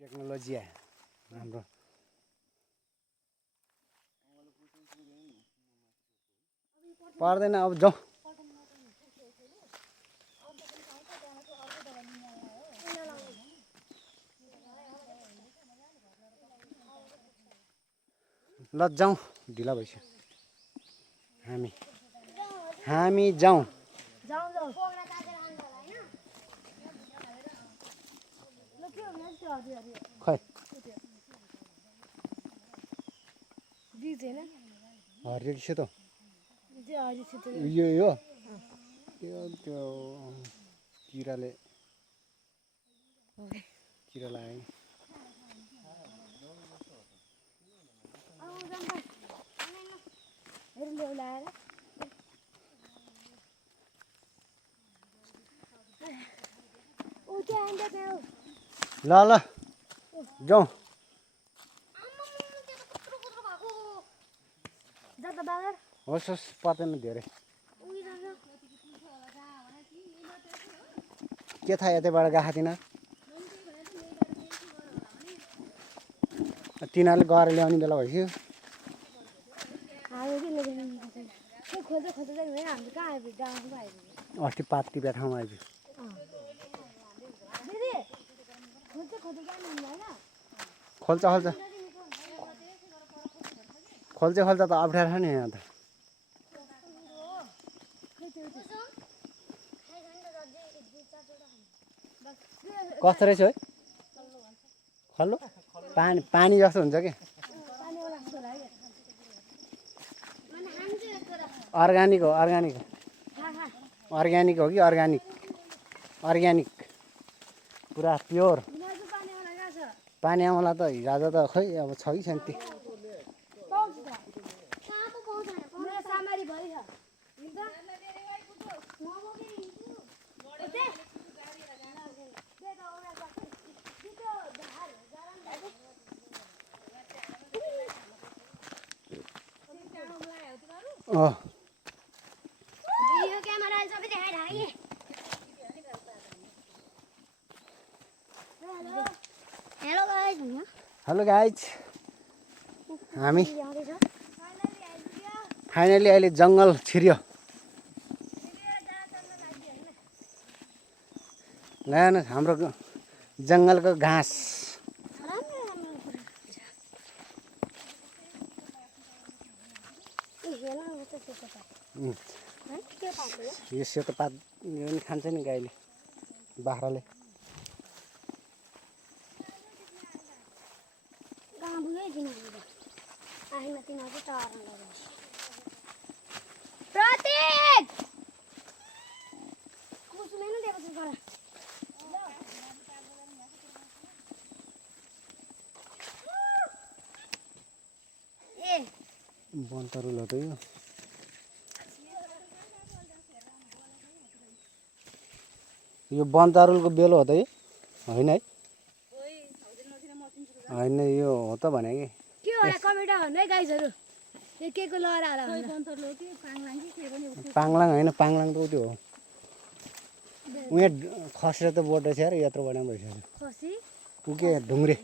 Technology हाम्रो पर्दैन अब जाउँ ल जाउँ ढिला भइसक्यो हामी जाउँ खै हरियो कि सेतो यो त्यो किरा लाग्यो ल ल जाउँ होस् होस् पर्दैन धेरै के थाहा यतैबाट गएको थिएन तिनीहरूले गएर ल्याउने बेला भइसक्यो अस्ति पात टिपेको ठाउँमा आइपुग्यो खोल्चा त अप्ठ्यारो छ नि यहाँ त कस्तो रहेछ है खल्लो पानी जस्तो हुन्छ कि अर्ग्यानिक हो कि अर्ग्यानिक पुरा प्योर पानी आउँला त हिजो त खै अब छ कि छैन हेलो गाइज हामी फाइनली अहिले जङ्गल छिर्यो ल्याएन हाम्रो जङ्गलको घाँस यो सेतो पात यो पनि खान्छ नि गाईले बाख्राले बनतरुल हो त यो बनतरुलको बेलो हो त यो होइन है होइन यो हो त भने कि पाङलाङ होइन पाङलाङ त त्यो हो उहाँ खसेर त बोट रहेछ र यत्रो बडा भइसक्यो ऊ के ढुङ्ग्रे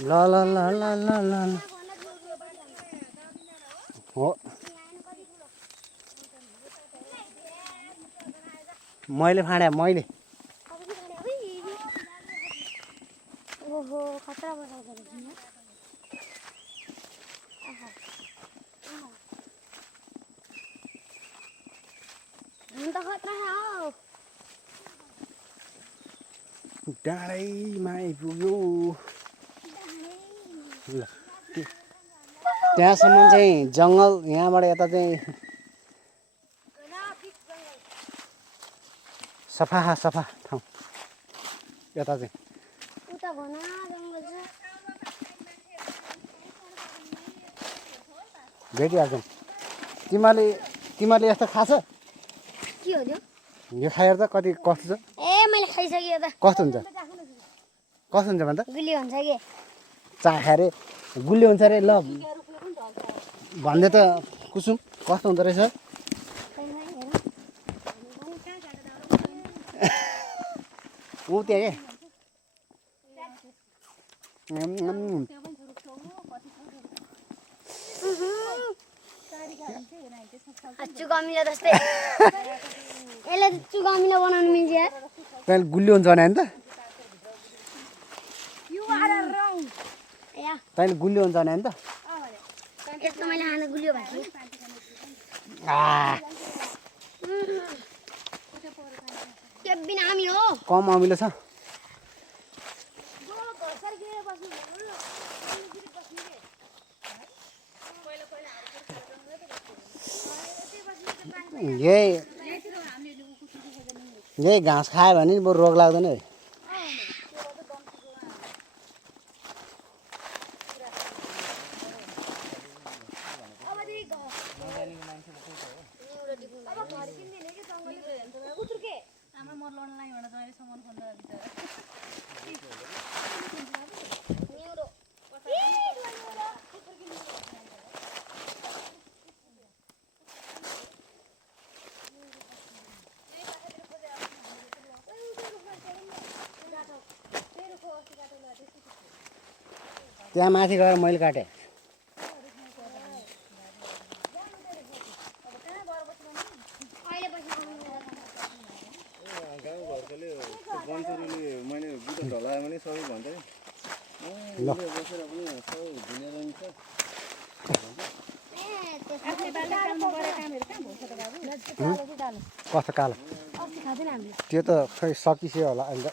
ल हो मैले फाँडे ओहो खतरा बसाउँछ डाँडैमा आइपुग्यो ल त्यहाँसम्म चाहिँ जङ्गल यहाँबाट यता चाहिँ सफा ठाउँ यता चाहिँ भेटिहाल्छौँ तिमीहरूले यस्तो खाछ के हो यो खाएर त कति कस्तो छ मैले खाइसकेँ त कस्तो हुन्छ भन्छ गुलियो हुन्छ कि चाख्या रे गुलियो हुन्छ रे ल भन्दै त कुसुम कस्तो हुँदो रहेछ ऊ त्यहाँ के चुगामिला जस्तै यसले चुगामिला बनाउनु मिल्छ यार तैँले गुलियो हुन्छ भने त तैँले गुलियो हुन्छ भने त यस्तो मैले खाना गुलियो भएको त्यो बिना अमिलो हो कम अमिलो छ यही घाँस खायो भने बरु रोग लाग्दैन है त्यहाँ माथि गएर मैले काटेँ कस्तो कालो त्यो त खै सकिसक्यो होला अहिले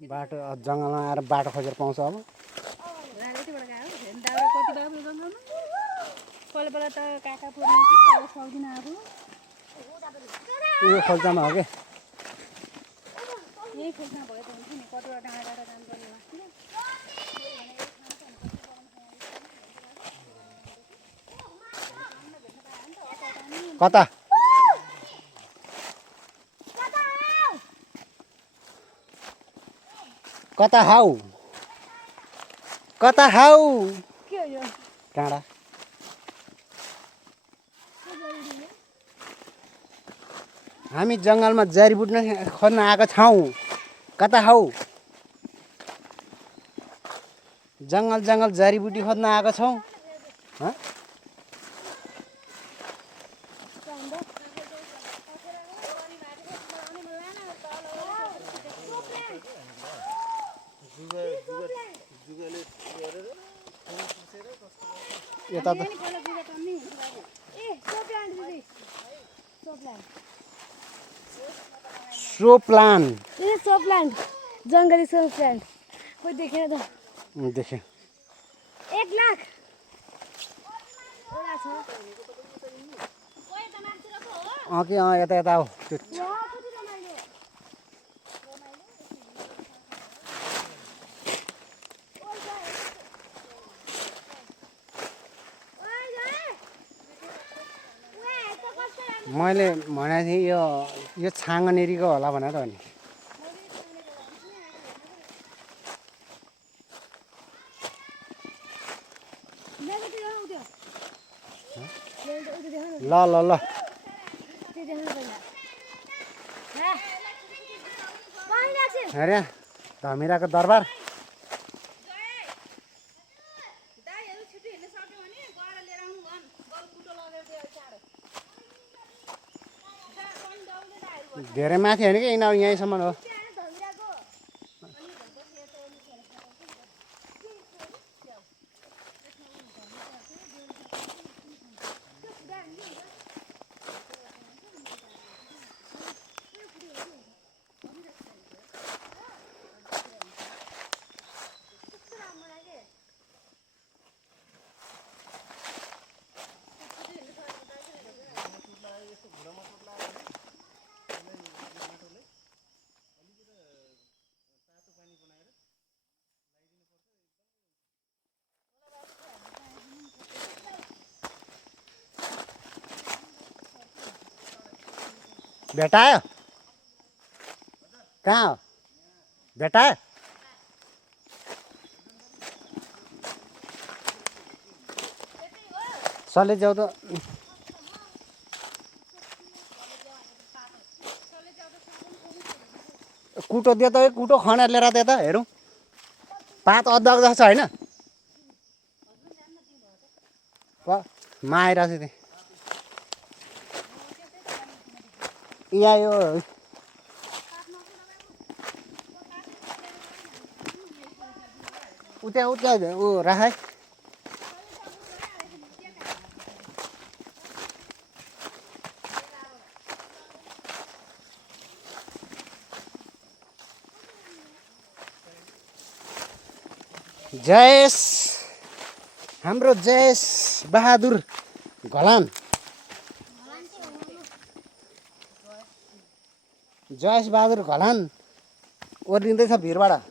बाटो जङ्गलमा आएर बाटो खोजेर पाउँछ अब यो खोल्सामा हो कि कता कता हाउ कता हाउ काँडा हामी जङ्गलमा जडीबुटी खोज्न आएको छौँ कता हौ जङ्गल जङ्गल जडीबुटी खोज्न आएको छौँ यता त सो प्लान्ट जङ्गली सो प्लान्ट कोही देखेन त देखेँ 1 लाख कि यता यता हो त्यो मैले भनेको थिएँ यो छाङ्गनेरीको होला भनेर त नि ल ल ल अरे धमिराको दरबार धेरै माथि होइन कि यिनीहरू यहीँसम्म हो भेटायो कहाँ हो भेटायो सले जाऊ त कुटो दियो त कुटो खनेर लिएर त्यता हेरौँ पात अद्धा जस्तो छ होइन मा आइरहेको छु त्यहाँ यहाँ यो उता उता ऊ राख जयेश हाम्रो जयेश बहादुर घलान जयेश बहादुर घलान ओर्लिँदैछ भिरबाट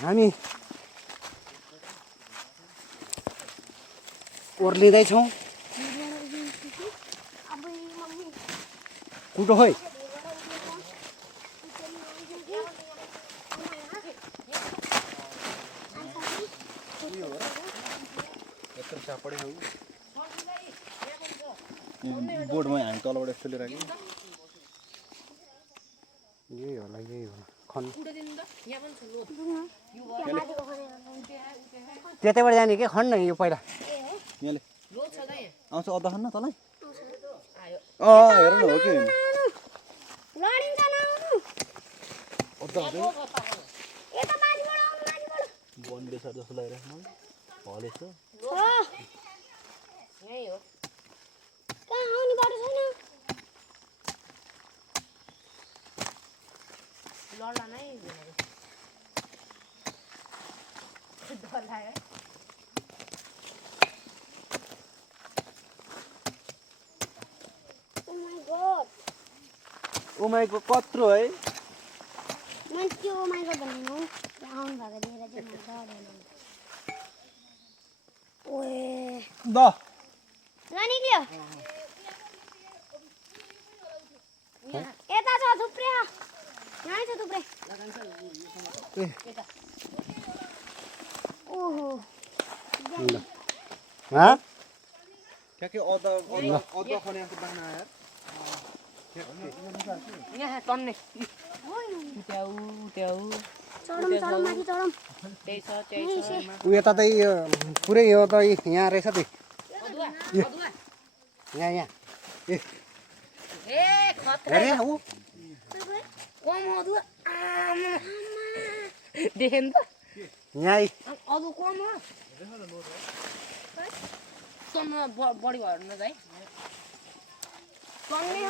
हामी ओर्लिँदैछौँ कुटो खोइ बोर्डमा हामी तलबाट यस्तो लिएर राख्यो यही होला खन त्यतैबाट जाने के खन्न यो पहिला यहाँले आउँछ अद्धा खन्न तँलाई हेर न हो कि बन्दिरहेछ जस्तो लागिरहेको मलाई हलेछ उमाईको कत्रो है मैले त्यो ओमाइको भन्दिनँ आउनु भएको देखेर चाहिँ ओए द ल निक्ल्यो यता छ थुप्रै यहाँ छ थुप्रै ओहो हाँ क्या के अद्धा खने जस्तो दाना यार यहाँ टन्ने ट्याउ ट्याउ चढौँ चढौँ माथि चढौँ त्यही छ ऊ यता त पुरै यो त यहाँ रहेछ त यहाँ यहाँ ए खतरा हेरे ऊ कम अदुवा देखेन त यहाँ अदु कम हो सम्म बढी भयो न भाइ टन्ने ह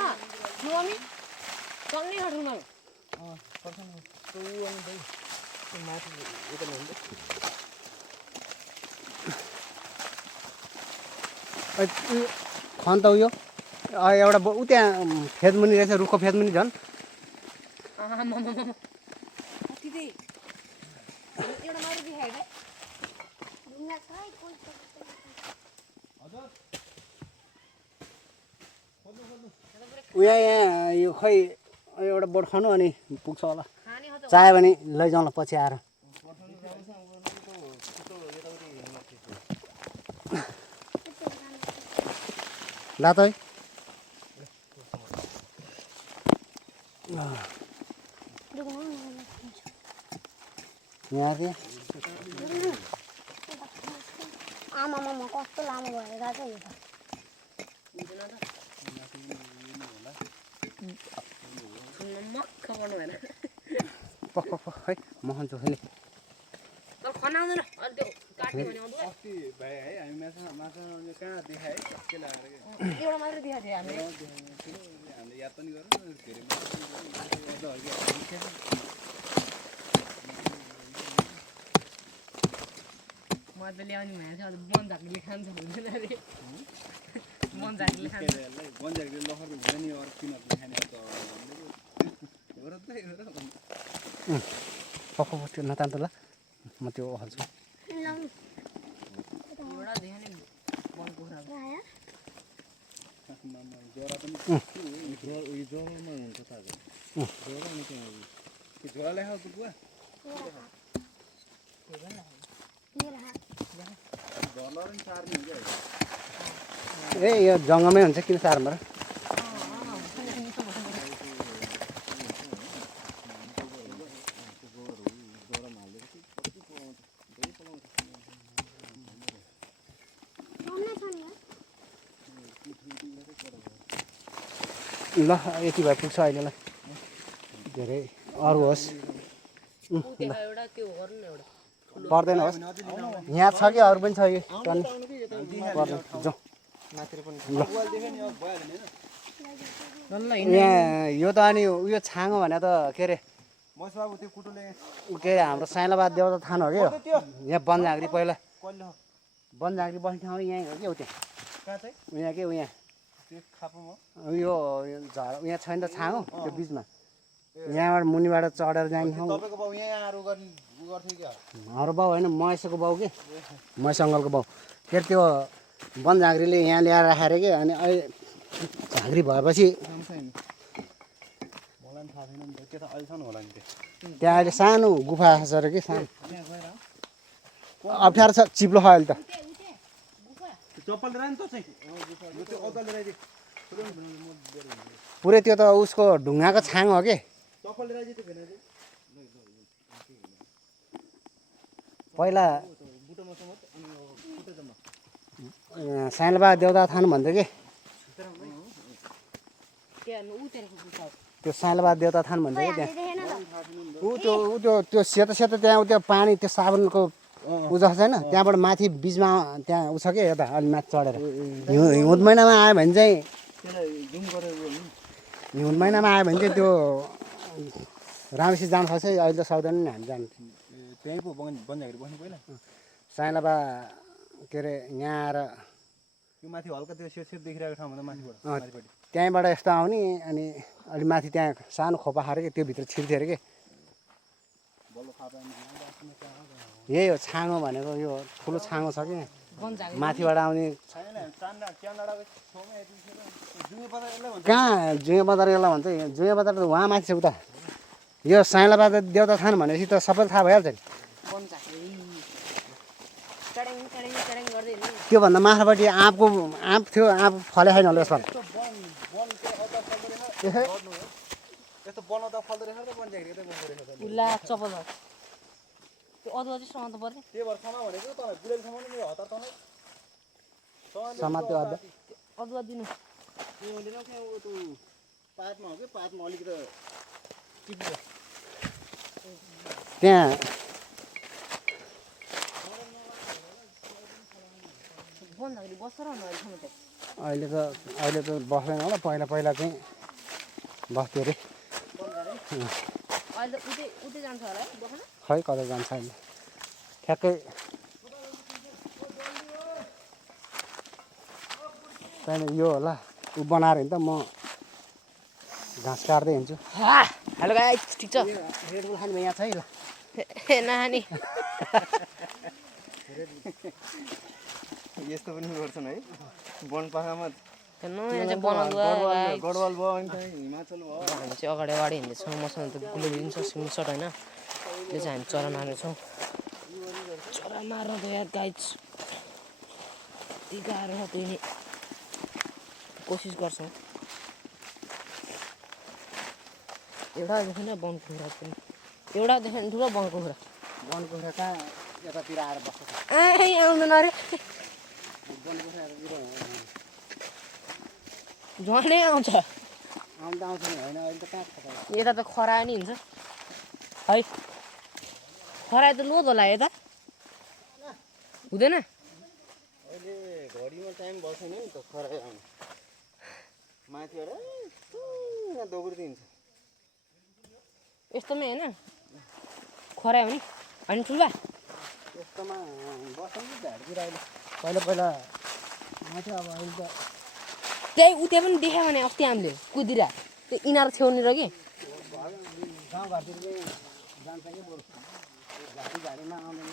मम्मी टन्ने ह ठुलो खन त उयो एउटा ऊ त्यहाँ फेदमुनि रहेछ रुखको फेदमुनि झन् कति दे एउटा मारु देखाइ भाइ उहाँ यहाँ यो खै एउटा बोट खानु अनि पुग्छ होला चाह्यो भने लैजाउँला पछि आएर ला त यहाँ चाहिँ आमामा कस्तो लामो भएर गएको यो त मक्ख पर्नु भएन पक्क है म खान्छु अहिले तर खनाउँदैन अलि त्यो काट्यो भने अदुवा अस्ति भाइ है हामी माछा कहाँ देखाए के लगाएर एउटा मात्रै देखाएको थियो हामीले हामीले याद पनि गरौँ के अरे म त ल्याउने भनेको थिएँ बन झाँक्रीले खान्छ हुँदैन अरे बन झाँक्रीले खान्छ बन्जाहरूले लखर हुँदैन नि अरू किनहरूले खाने त्यो नतान त ल म त्यो हाल्छु लाउनु एउटा देखेँ नि वन कुखुरा आयो जरा पनि उयो जरामा हुन्छ ताजा जरा नि त्यहाँ कि जरा ल्याएको बुवा मेरा हात जरा पनि सार्ने हुन्छ ए यो जङ्गलमै हुन्छ किन सारमा र ल यति भए पुग्छ अहिलेलाई धेरै अरू होस् एउटा त्यो गर्नु न एउटा पर्दैन होस् यहाँ छ कि अरू पनि छ कि टन्नी पर्दैन जाउँ ल यहाँ यो त अनि उयो छाँगो भने त के अरे मसबाबु त्यो कुटुले के अरे हाम्रो साइलाबाद देउता थान हो कि यो यहाँ बनझाँक्री पहिला कहिले हो बनझाँक्री बस्ने ठाउँ यहीँ हो कि हो त्यहाँ कहाँ चाहिँ उहाँ के उहाँ त्यो खापुमा यो झर उहाँ छैन त छाँगो त्यो बिचमा यहाँबाट मुनिबाट चढेर जाने ठाउँ तपाईँको बाउ यहाँ आएर गर्थ्यो क्या हाम्रो बाउ होइन महेशको बाउ कि महेश अङ्कलको बाउ के अरे त्यो बनझाँक्रीले यहाँ ल्याएर राखेर कि अनि अहिले झाँक्री भएपछि मलाई पनि थाहा छैन नि त के त अहिलेसम्म होला नि त्यो त्यहाँ अहिले सानो गुफा छ अरे कि सानो अप्ठ्यारो छ चिप्लो छ अहिले त चप्पल लिएर नि त चाहिँ त्यो औदा लिएर पुरै त्यो त उसको ढुङ्गाको छाङ हो कि चप्पल लिएर त्यो भेना चाहिँ पहिला बुटोमा समत अनि खुट्टा जम्मा साइलाबा देउता थान भन्थ्यो कि त्यो साइलाबा देउता थान भन्थ्यो कि त्यहाँ देखेन त ऊ त्यो सेतो सेतो त्यहाँ त्यो पानी त्यो साबुनको ऊ जस्तो छैन त्यहाँबाट माथि बिचमा त्यहाँ ऊ छ कि यता अलि माथि चढेर हिउँद महिनामा आयो भने चाहिँ त्यसलाई जुम गरेर हिउँद महिनामा आयो भने चाहिँ त्यो राम्रोसित जानु सक्छ अहिले त सक्दैन नि हामी जानु त्यहीँ पो बनझाँक्री बस्नु पहिला साइलाबा के अरे यहाँ आएर त्यो माथि हल्का त्यो सेट सेट देखिरहेको ठाउँमा माथिबाट माथिपट्टि त्यहीँबाट यस्तो आउने अनि अलि माथि त्यहाँ सानो खोपा खाएर कि त्यो भित्र छिर्थ्यो अरे कि बल्ल थाहा पाएन यही हो छाँगो भनेको यो ठुलो छाँगो छ कि माथिबाट आउने कहाँ जुँगे बजार यसलाई भन्छ जुँगे बजार त उहाँ माथि छ उता यो साइलाबाद देउता थान भनेपछि त सबैलाई थाहा भइहाल्छ नि त्योभन्दा माथिपट्टि आँपको आँप थियो आँप फले छैन होला यसपालि यस्तो बनाउँदा फल्दो रहेछ त बनझाँक्री यतै बस्दो रहेछ त उल्ला चप्पल त्यो अदुवा चाहिँ समाउनु पर्ने त्यही भएर समा भनेको तपाईँ बुढेल समाउनु मेरो हतार तँलाई समात्यो अझ अदुवा दिनु त्यो हुँदैन त्यहाँ ऊ त्यो पातमा हो कि पातमा अलिकति टिप्छ त्यहाँ बनझाँक्री बस्छ र अहिलेसम्म चाहिँ अहिले त बस्दैन होला पहिला पहिला चाहिँ बस्थ्यो अरे अहिले उतै उतै जान्छ होला है बस्न खै कता जान्छ अहिले ठ्याक्कै त्यहाँदेखि यो होला ऊ बनाएर हिँड्दा म घाँस काट्दै हिँड्छु हेलो गाइस ठिक छ रेड बुल खाने यहाँ छ है ल नानी यस्तो पनि गर्छन् है वनपाखामा हेर्नु यहाँ चाहिँ बनअदुवा गढवाल भयो अनि त हिमाचल भयो हामी चाहिँ अगाडि अगाडि हिँड्दैछौँ मसँग त गुलो दिन्छ स्क्रिनसट होइन यो चाहिँ हामी चरा मार्नेछौँ चरा मार्न त यार गाइस त्यही गाह्रो छ त्यही नै कोसिस गर्छौँ एउटा देखेन वन कुखुरा पनि एउटा देखेन ठुलो वन कुखुरा वन कुखुरा कहाँ यतातिर आएर बस्छ आउँदैन अरे झनै आउँछ आउँदा आउँछ नि होइन अहिले त कहाँ यता त खरायो नि हुन्छ है खरायो त लोद होला यता हुँदैन अहिले घडीमा टाइम भएको छैन नि त खरायो आउनु माथिबाट दोग्रिदिन्छ यस्तोमै होइन खरायो भने होइन ठुल्बा यस्तोमा बस्छ नि झारतिर अहिले पहिला पहिला आउँथ्यो अब अहिले त त्यही उता पनि देख्यो भने अस्ति हामीले कुदिरा त्यो इनार छेउनिर कि गाउँघरतिर चाहिँ जान्छ कि बरु गाडीमा आउँदैन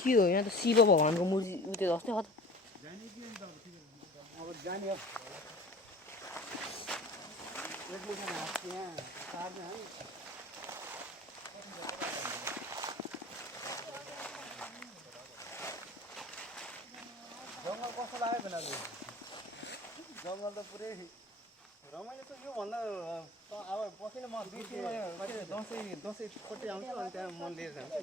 के हो यहाँ त शिव भगवानको मूर्ति उते जस्तै हो त अब जाने हो एक मुठा घाँस यहाँ सार्ने है जङ्गल कस्तो लाग्यो भने जङ्गल त पुरै रमाइलो छ योभन्दा अब बसेन म दसैँ पट्टि आउँछु अनि त्यहाँ मन लिएर जान्छु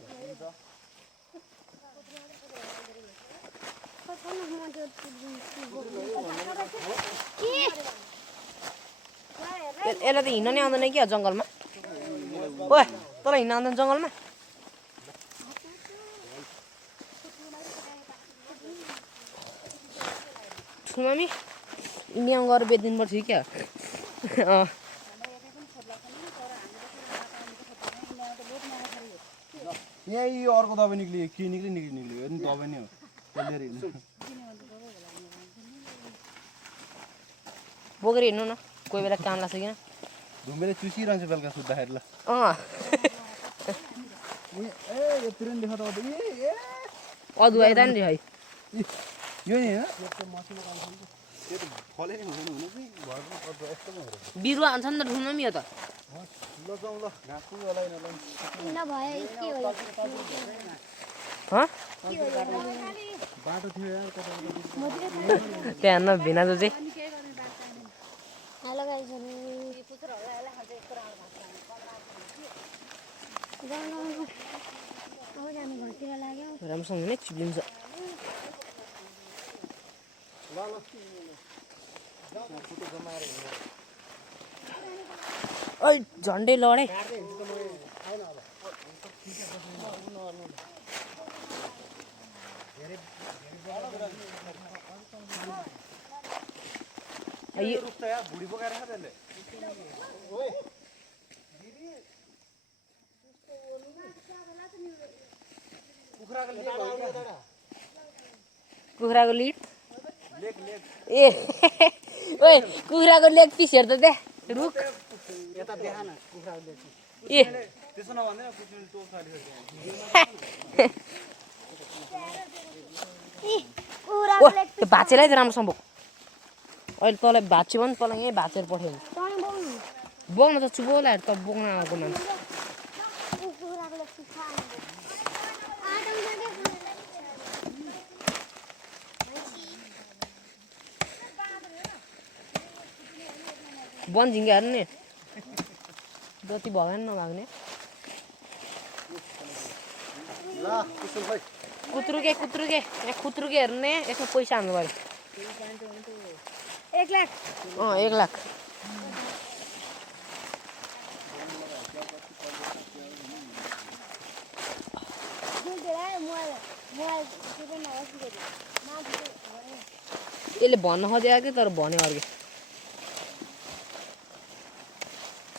यसलाई त हिँड्न नै आउँदैन क्या जङ्गलमा ओए तँलाई हिँड्न आउँदैन जङ्गलमा ठुमामी इन्डियामा गएर बेचिदिनु पर्छ क्या यहाँ यो अर्को दबाई निक्लियो के निक्लियो यो नि दबाई नै हो त्यसले हिँड्नु बोकेर हिँड्नु न कोही बेला काम लाग्छ किन ढुङ्गेले चुसिरहन्छ बेलुका सुत्दाखेरि ल ए यत्रो नि देखा त अदुवा यता नि है यो नि होइन त्यो त फले नि हुनु चाहिँ घरमा अदुवा यस्तो पो हो बिरुवा हुन्छ नि त ठुलो पनि यो त ल जाउँ ल घाँस पनि होला नभए के होला बाटो थियो यार त्यहाँ हेर्न भिनाजु चाहिँ हेलो गाइजहरु अब हामी घरतिर लाग्यौँ राम्रोसँग नै चिप्लिन्छ ओइ झन्डै लडे भुडी बोकाएर त्यसले कुखुराको लिड ए ओए कुखुराको लेग पिस हेर त त्यहाँ रुख यता देखा न कुखुराको लेग ए त्यसो नभन्दैन कुकुरले टोक फालिसक्यो ओ त्यो भाँचेलाई त राम्रोसँग बोक अहिले तँलाई भाँच्यो भने तँलाई यहीँ भाँचेर पठायो बोक्न त चुबोला त बोक्न आएको मान्छे वन झिङ्गा हेर्नु नि जति भगवान नभाग्ने कुत्रुके यहाँ कुत्रुके हेर्ने यसमा पैसा हाल्नु पऱ्यो 1 लाख 1 लाख यसले भन्न खोजेको कि तर भन्यो अर्कै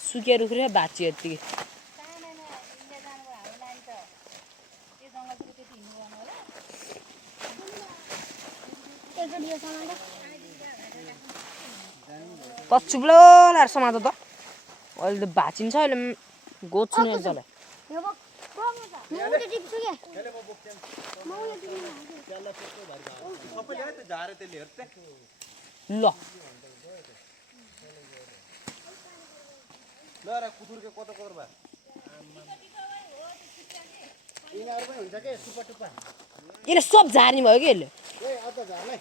सुकिया रुखिया भाँच्यो यत्तिकै त चुप्लो लाएर समात त अहिले त भाँचिन्छ अहिले गोच्छु नि यसलाई ल ल रा कुकुरको कता कता भा यिनीहरू पनि हुन्छ के सुपर टुप्पा यसले सब झार्ने भयो कि यसले ए अझ झार्ने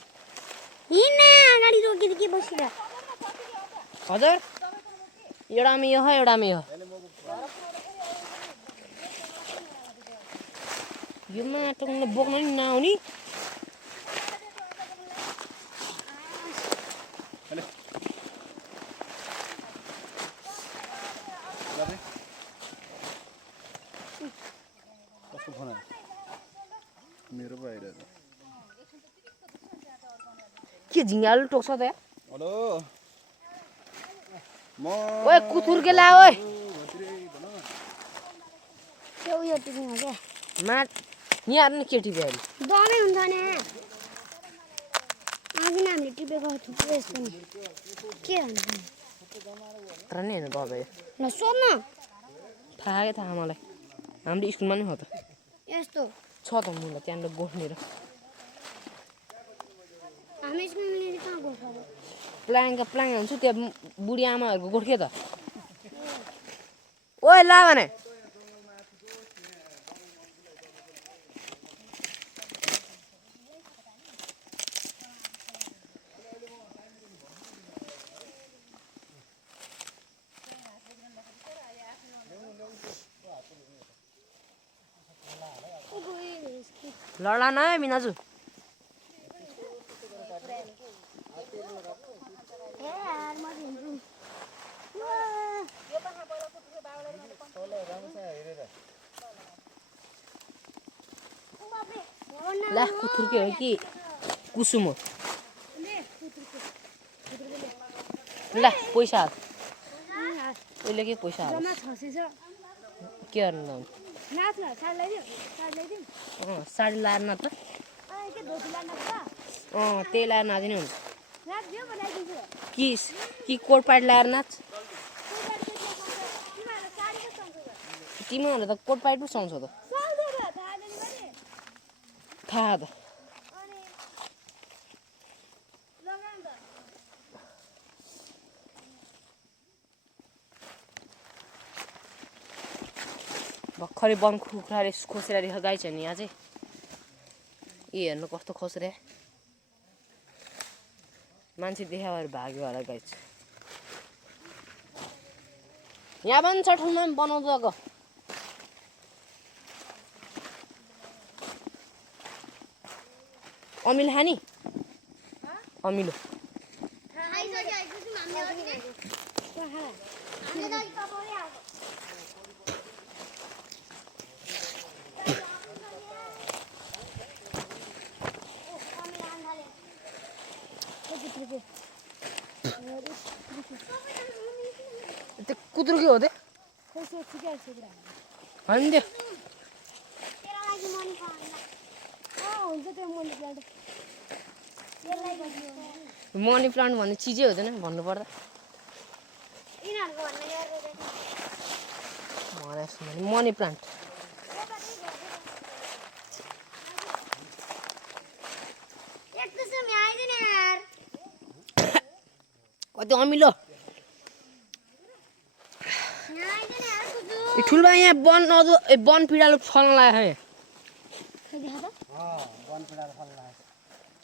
हिँड्ने अगाडि रोकिदिए के बसिरा हजुर एउटामा यो हो एउटामा यो यो माटो बोक्न नि नआउने कस्तो फोन मेरो बाहिर के झिङ्गाले टोक्छ त यहाँ हेलो म ओए कुकुरके ला ओए त्यो उयो टिप्नु हो क्या माट यहाँ हेर्नु के टिप्यो अहिले दमै हुन्छ नि आज हामीले टिपेको थुप्रो यस्तो नि के हुन्छ तर नि हेर्नु दबाई ल सोध्न थाहा मलाई हाम्रो स्कुलमा नि हो त यस्तो छ त मुला त्यहाँनिर गोठनेर हामी स्कुलमा कहाँ गएको प्लाङ हुन्छ त्यो बुढी आमाहरूको गोठ के त ओए ला भने लडा न है मिनाजु यार म हिँड्छु ला कुथुर्के हो कि कुसुम हो ला पैसा हात अहिले के पैसा हाल जम्मा 600 छ के गर्नु त नाच न साडी ल्याइदिउ साडी लाएर न त के धोती लान पर्छ त्यही लाएर नाच्ने हुन्छ नाच दियो बनाइदिन्छु कि कोट प्यान्ट लाएर नाच तिमीहरुले साडी कस्तो हुन्छ तिमीहरू त कोट प्यान्ट पो सुहाउँछ त थाहा त भर्खरै वन कुखुराले खोसेर रेख गाई छ नि यहाँ चाहिँ यी हेर्नु कस्तो खोसेर मान्छे देखा भएर भाग्यो होला गाई छ यहाँ पनि छ ठाउँमा पनि बनाउँछ अमिलो खाने अमिलो त्यो कुत्रो के हो त्यो होइन त्यो मनी प्लान्ट भन्ने चिजै हुँदैन भन्नुपर्दा मनी प्लान्ट कति अमिलो ठुल्बा यहाँ वन पिँडालु फल्न लाग्यो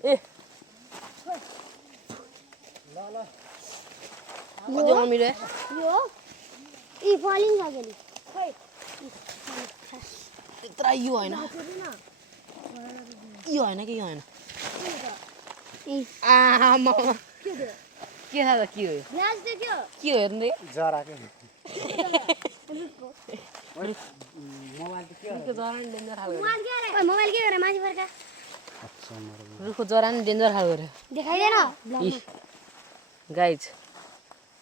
ए कति अमिलो त्यत्रा यो होइन कि यो होइन आमा के थाहा त के हो के हो हेर्नु जरा के मोबाइल के गरे माथि फर्का रुखको जरा नि डेन्जर खालको रे देखाइदेन गाइज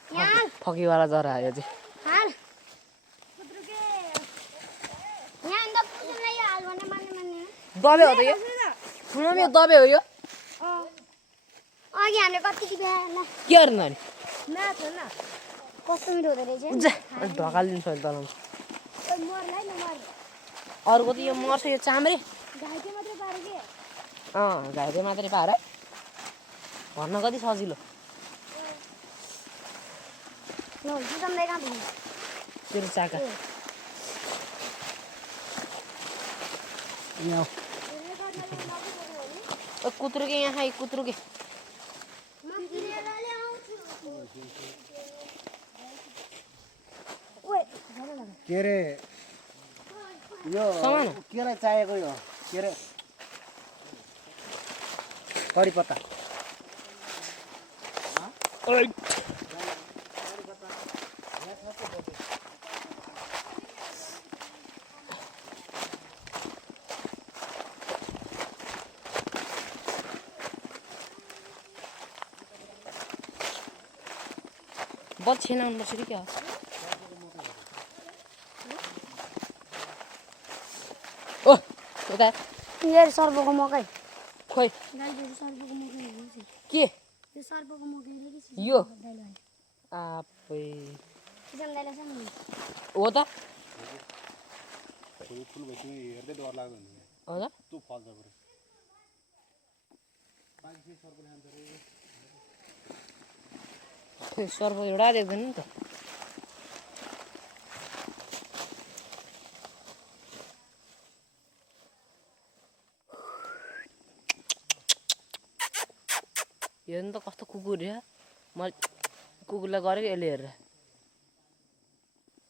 यहाँ फकीवाला जरा आयो चाहिँ हाल यहाँ अन्त पुछ्नुलाई हाल भन्ने मान्ने दबे हो त यो ठुलो यो दबे हो यो अघि हामीले कति टिपेला के गर्नु अनि नाच न कस्तो मिठो हुँदो रहेछ ढकालिदिनु छ तल मर्लाई नमर अर्को त यो मर्छ यो चाम्रे घाइते मात्रै पारे के घाइते मात्रै पार भन्न कति सजिलो ल जुटाउँदै कहाँ भन्नु तेरो चाका कुत्रो के यहाँ खाइ कुत्रो के के अरे यो सामान केलाई चाहिएको यो के अरे कडी पत्ता बहुत छेना बसेर क्या ओ यता यो सर्पको मकै खोइ सर्पको मकै के यो सर्पको मकै यो आफै किसान दाइले छ नि हो त फुल भइसक्यो हेर्दै डर लाग्दो हुन्छ हो त त्यो फल्छ पुरै बाँकी सर्पले खान्छ रे सर्प एउटा देख्दैन नि त हेर्नु त कस्तो कुकुर हो मैले कुकुरलाई गरेको यसले हेरेर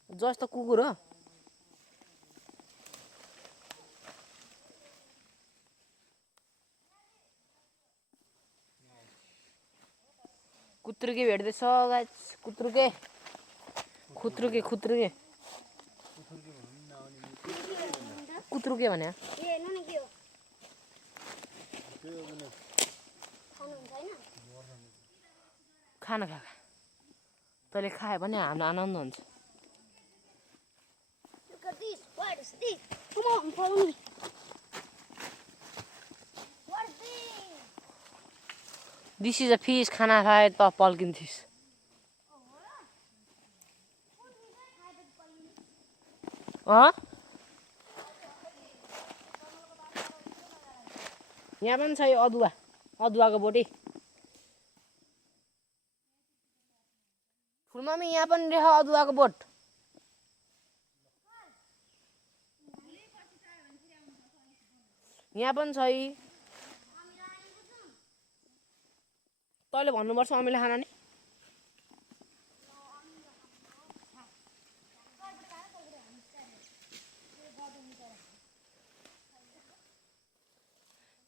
जस्तो कुकुर हो कुत्रुके भेट्दैछ गाइस कुत्रुके कुत्रुके भने ए हेर्नु न के हो खानुहुन्छ हैन खाना खा तैँले खायो भने हाम्रो आनन्द हुन्छ Look at this. What is this? Come on, follow me. What is this? This is a fish खाना खाए त पल्किन्थिस् यहाँ पनि छ यो अदुवाको बोटी फुलमामी यहाँ पनि रहेछ अदुवाको बोट यहाँ पनि छ तैँले भन्नुपर्छ अमिले खाना नि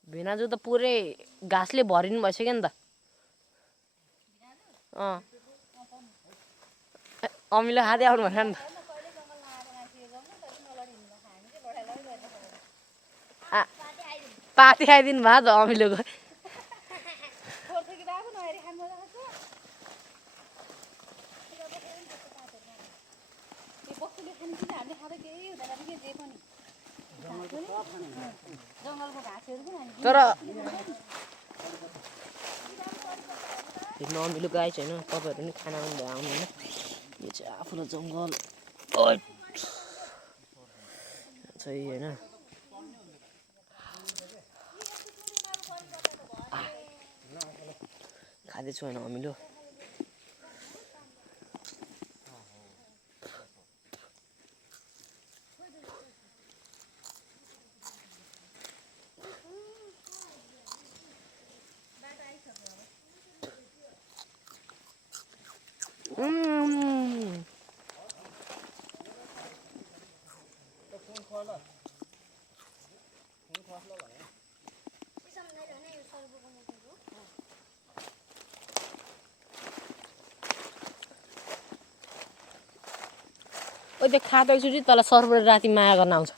भेनाजु त पुरै घाँसले भरिनु भइसक्यो नि त अमिले खाँदै आउनु भएन नि त पाती खाइदिनु भयो त अमिलेको तर हेर्नु अमिलो गाई छैन तपाईँहरू पनि खाना पनि भयो आउनु होइन यो चाहिँ आफूलाई जङ्गल चाहिँ होइन खाँदैछु होइन अमिलो ओ त्यो खाँदा एकचोटि तँलाई सर्पले राति माया गर्न आउँछ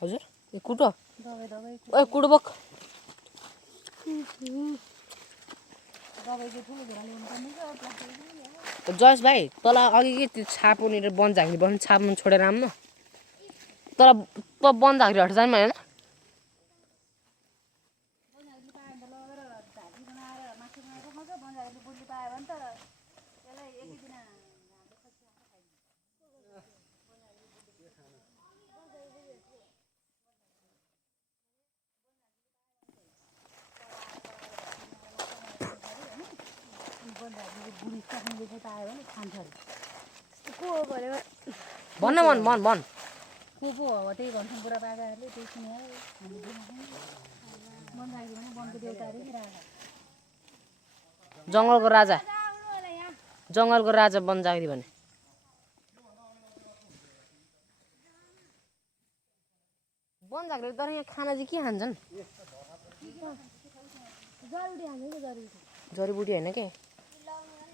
हजुर ए कुटो ओ कुटो बोक जयस भाइ तँलाई अघि के त्यो छापुनिर वन झाँक्री बस्नु छाप्नु छोडेर आउनु तर त वन झाँक्री हट जानु होइन भन्न भन को पो हो त्यही भन्छन् बुढापाकाहरूले त्यही सुने वनझाँक्री भने वनको देउता अरे कि राजा जङ्गलको राजा वन झाँक्री भने वन झाँक्रीले तर यहाँ खाना चाहिँ के खान्छन् जडीबुटी होइन के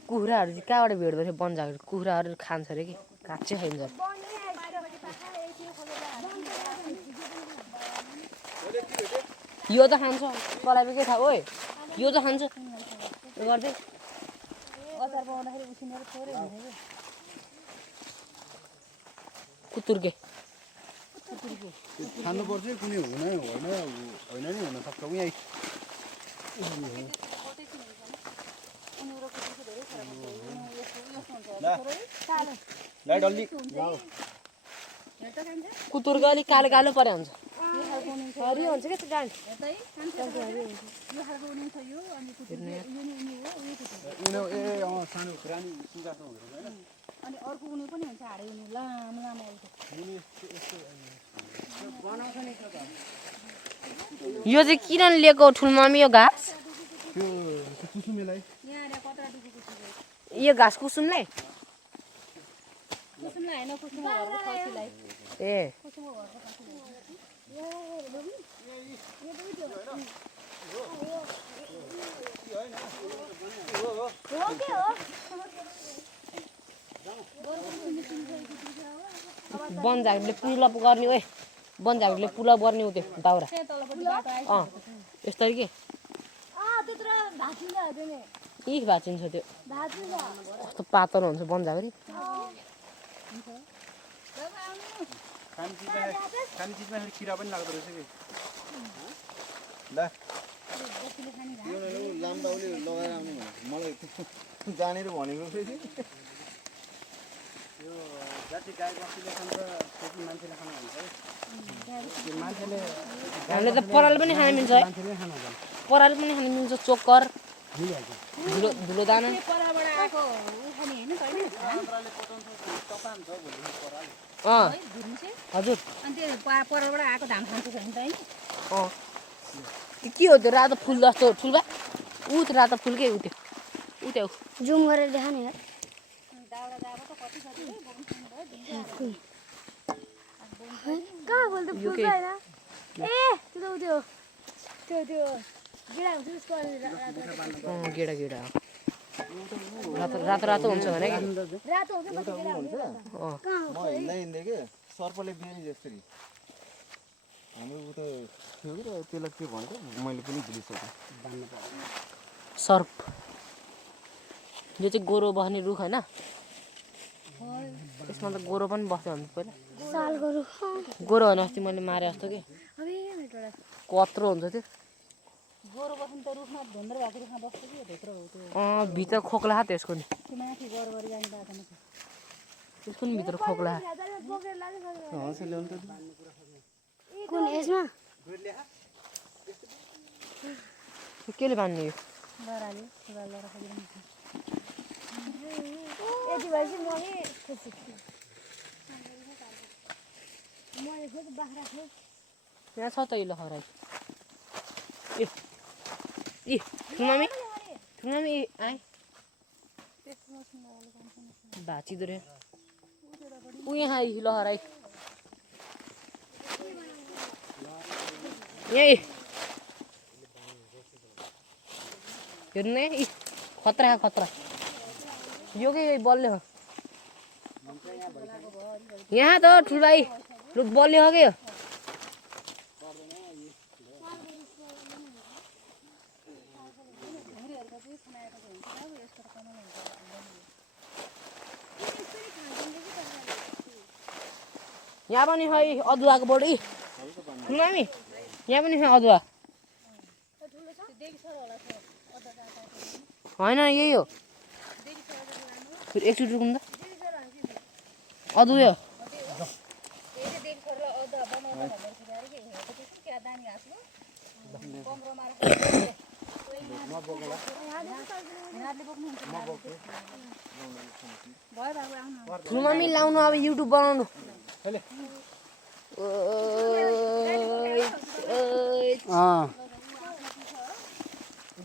कुखुराहरू चाहिँ कहाँबाट भेट्दो रहेछ वन झाँक्री कुखुराहरू खान्छ अरे कि काँच्चै खाइन्छ यो त खान्छ तँलाई के थाहा ओए यो त खान्छ गर्दै अचार बनाउँदाखेरि उसिनेर थोरै हुन्छ कि कुतुर्के खानुपर्छ कुनै होइन नि हुनसक्छ उहीँ लाइट अलि कुतुरको अलिक कालो कालो परे हुन्छ हरियो हुन्छ क्या त्यो डाँड सानो पुरानो सुगाको हुँदैन हैन अनि अर्को उनी पनि हुन्छ हाडे उनी लामो लामो आउँछ यो चाहिँ किन लिएको ठुलमामी यो घाँस त्यो चुसुमेलाई यहाँ कत्रा डुबेको छ यो घाँस कुसुमलाई कुसुमलाई हैन कुसुमको घरको खसीलाई ए कुसुमको घरको खसीलाई वन झागीले पुलअप गर्ने ओए वन झागीले पुलअप गर्ने उ त्यो दाउरा त्यहाँ तलपट्टि बाटो आइसक्यो अँ यस्तरी के त्यत्रो भाँचिन्छ नि यी भाँचिन्छ त्यो भाँचिन्छ कस्तो पातलो हुन्छ वन झागरी खाने चिजमा फेरि किरा पनि लाग्दो रहेछ कि ल यो लाम्दाउले लगाएर आउने भनेको मलाई जानेर भनेको फेरि यो जति गाई बस्तीले खान्छ त्यति मान्छेले खानु हुन्छ है त्यो मान्छेले हामीले त पराल पनि खान मिल्छ है मान्छेले खानु हुन्छ पराल पनि खान मिल्छ चोकर मिलिहाल्छ धुलो धुलो दाना परबाट आएको उखाने हैन तैले अँ धुर्मुसे हजुर अनि त्यो परबाट आएको धान खान्छ नि त हैन अँ के हो त्यो रातो फुल जस्तो ठुल्बा ऊ त्यो रातो फुल के उ त्यो जुम गरेर देखाउने यार दाउरा दाबा त कति कति कहाँ बोल्दै यो फुल के? छैन ए त्यो त्यो त्यो त्यो गिडा हुन्छ उसको अँ गेडा गेडा रातो रातो रातो हुन्छ भने कि रातो हुन्छ कति गिडा हुन्छ अँ कहाँ म हिँड्दै हिँड्दै के सर्पले बिहानी जसरी हाम्रो उ त थियो कि त्यसलाई के भन्छ मैले पनि भुलिसकेँ सर्प यो चाहिँ गोरो बस्ने रुख होइन यसमा त गोरो पनि बस्यो भने पहिला साल गरौँ गोरो भने अस्ति मैले मारे जस्तो कि अबे मेटोडा कत्रो हुन्छ त्यो गोरो बस्नु त रुखमा धुन्द्र भएको रुखमा बस्छ कि भित्र हो त्यो भित्र खोक्ला त्यसको नि त्यो माथि गएर गरी जाने बाटोमा छ त्यसको नि भित्र खोक्ला बोकेर लाने हँस ल्याउनु त कुन यसमा केले बान्ने यो लराले सुगार लरा खोजिरहन्छ यति भएपछि म नि खुसी मैले खोज बाख्रा खोज यहाँ छ त यो लहराइ ए ठुमामी आए भाँचिदो रे ऊ यहाँ आई लहराइ यही हेर्नु है खतरा खतरा यो के बल्ले हो यहाँ त ठुलभाइ लु बल्ले हो क्या यहाँ पनि है अदुवाको बोडी ठुलमामी यहाँ पनि छ अदुवा होइन यही हो फेरि एकचोटि रुकुम त अदुवा हो ठुलमामी लाउनु अब युट्युब बनाउनु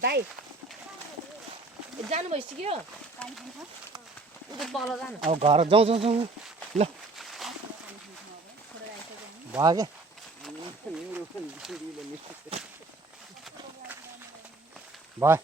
दाइ जानु भइसक्यो उता तल जानु अब घर जाउँ जाउँ जाउँ ल भयो क्या भयो